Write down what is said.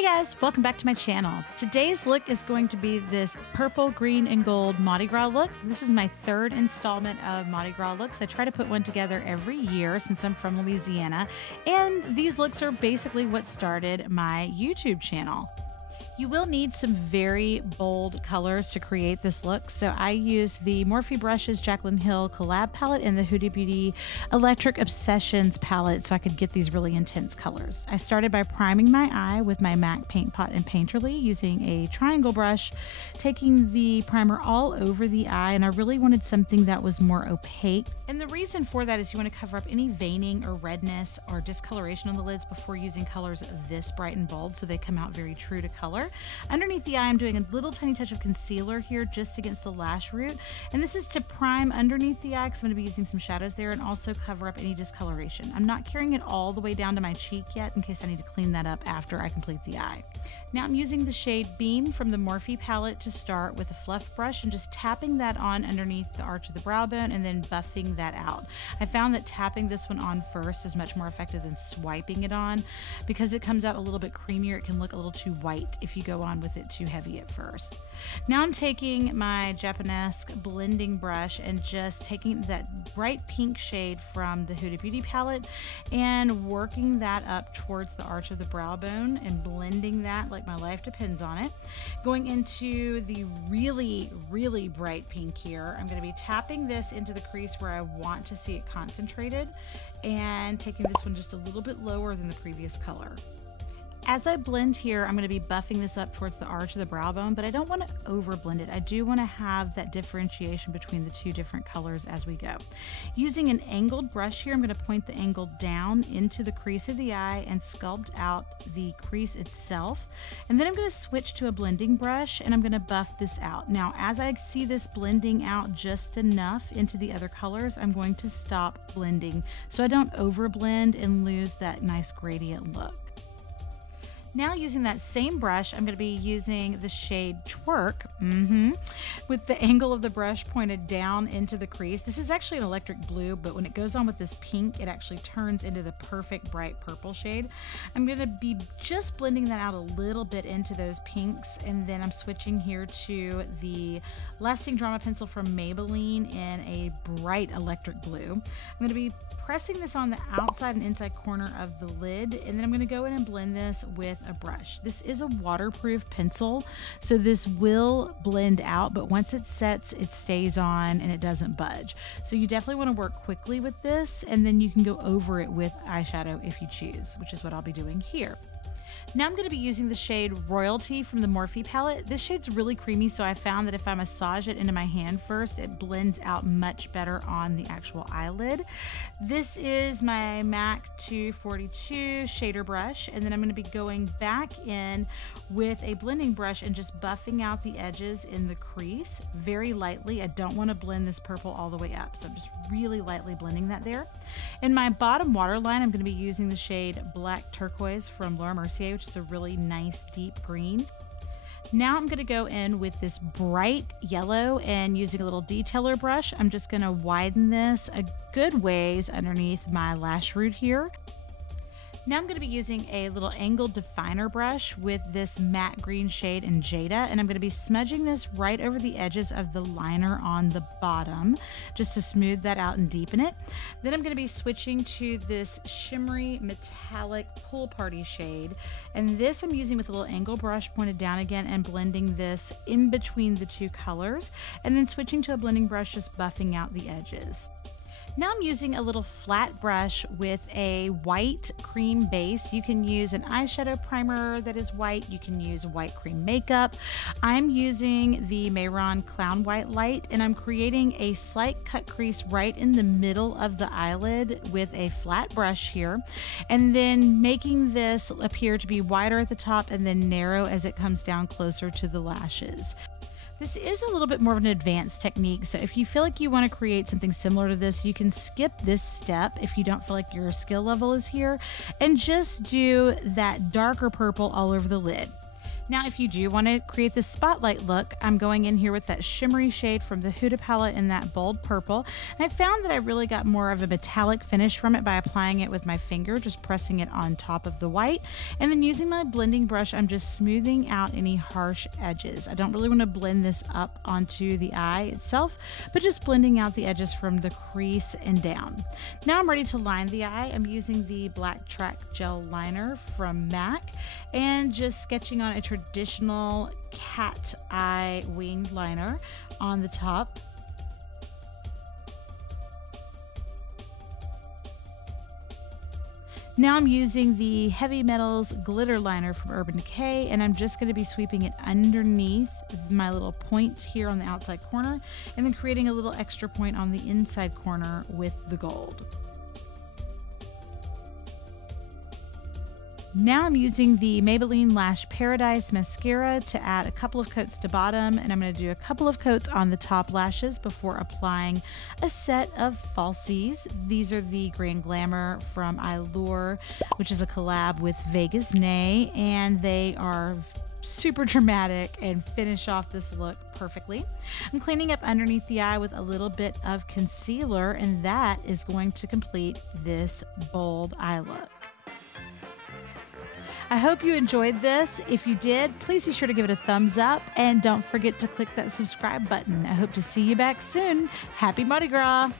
Hey guys, welcome back to my channel. Today's look is going to be this purple, green, and gold Mardi Gras look. This is my third installment of Mardi Gras looks. I try to put one together every year since I'm from Louisiana, and these looks are basically what started my YouTube channel. You will need some very bold colors to create this look. So I used the Morphe Brushes Jaclyn Hill collab palette and the Huda Beauty Electric Obsessions palette so I could get these really intense colors. I started by priming my eye with my MAC Paint Pot and Painterly using a triangle brush, taking the primer all over the eye, and I really wanted something that was more opaque. And the reason for that is you want to cover up any veining or redness or discoloration on the lids before using colors this bright and bold so they come out very true to color. Underneath the eye, I'm doing a little tiny touch of concealer here just against the lash root. And this is to prime underneath the eye because I'm going to be using some shadows there and also cover up any discoloration. I'm not carrying it all the way down to my cheek yet in case I need to clean that up after I complete the eye. Now I'm using the shade Beam from the Morphe palette to start with a fluff brush and just tapping that on underneath the arch of the brow bone and then buffing that out. I found that tapping this one on first is much more effective than swiping it on because it comes out a little bit creamier. It can look a little too white if you go on with it too heavy at first. Now I'm taking my Japanese blending brush and just taking that bright pink shade from the Huda Beauty palette and working that up towards the arch of the brow bone and blending that like my life depends on it. Going into the really bright pink here, I'm going to be tapping this into the crease where I want to see it concentrated and taking this one just a little bit lower than the previous color. As I blend here, I'm going to be buffing this up towards the arch of the brow bone, but I don't want to over blend it. I do want to have that differentiation between the two different colors as we go. Using an angled brush here, I'm going to point the angle down into the crease of the eye and sculpt out the crease itself. And then I'm going to switch to a blending brush and I'm going to buff this out. Now, as I see this blending out just enough into the other colors, I'm going to stop blending so I don't over blend and lose that nice gradient look. Now using that same brush, I'm going to be using the shade Twerk with the angle of the brush pointed down into the crease. This is actually an electric blue, but when it goes on with this pink, it actually turns into the perfect bright purple shade. I'm going to be just blending that out a little bit into those pinks, and then I'm switching here to the Lasting Drama Pencil from Maybelline in a bright electric blue. I'm going to be pressing this on the outside and inside corner of the lid, and then I'm going to go in and blend this with a brush. This is a waterproof pencil, so this will blend out, but once it sets, it stays on and it doesn't budge. So you definitely want to work quickly with this, and then you can go over it with eyeshadow if you choose, which is what I'll be doing here. Now I'm going to be using the shade Royalty from the Morphe palette. This shade's really creamy, so I found that if I massage it into my hand first, it blends out much better on the actual eyelid. This is my MAC 242 shader brush, and then I'm going to be going back in with a blending brush and just buffing out the edges in the crease very lightly. I don't want to blend this purple all the way up, so I'm just really lightly blending that there. In my bottom waterline, I'm going to be using the shade Black Turquoise from Laura Mercier, which is a really nice deep green. Now I'm going to go in with this bright yellow and using a little detailer brush, I'm just going to widen this a good ways underneath my lash root here. Now I'm going to be using a little angled definer brush with this matte green shade in Jada, and I'm going to be smudging this right over the edges of the liner on the bottom just to smooth that out and deepen it. Then I'm going to be switching to this shimmery metallic Pool Party shade, and this I'm using with a little angle brush pointed down again and blending this in between the two colors, and then switching to a blending brush just buffing out the edges. Now I'm using a little flat brush with a white cream base. You can use an eyeshadow primer that is white. You can use white cream makeup. I'm using the Mayron Clown White Light, and I'm creating a slight cut crease right in the middle of the eyelid with a flat brush here, and then making this appear to be wider at the top and then narrow as it comes down closer to the lashes. This is a little bit more of an advanced technique, so if you feel like you want to create something similar to this, you can skip this step if you don't feel like your skill level is here, and just do that darker purple all over the lid. Now, if you do want to create this spotlight look, I'm going in here with that shimmery shade from the Huda palette in that bold purple. And I found that I really got more of a metallic finish from it by applying it with my finger, just pressing it on top of the white. And then using my blending brush, I'm just smoothing out any harsh edges. I don't really want to blend this up onto the eye itself, but just blending out the edges from the crease and down. Now I'm ready to line the eye. I'm using the Black Track Gel Liner from MAC and just sketching on a traditional cat eye winged liner on the top. Now I'm using the Heavy Metals glitter liner from Urban Decay, and I'm just going to be sweeping it underneath my little point here on the outside corner, and then creating a little extra point on the inside corner with the gold. Now I'm using the Maybelline Lash Paradise mascara to add a couple of coats to bottom, and I'm going to do a couple of coats on the top lashes before applying a set of falsies. These are the Grand Glamour from Eyecolor, which is a collab with Vegas Nay, and they are super dramatic and finish off this look perfectly. I'm cleaning up underneath the eye with a little bit of concealer, and that is going to complete this bold eye look. I hope you enjoyed this. If you did, please be sure to give it a thumbs up and don't forget to click that subscribe button. I hope to see you back soon. Happy Mardi Gras!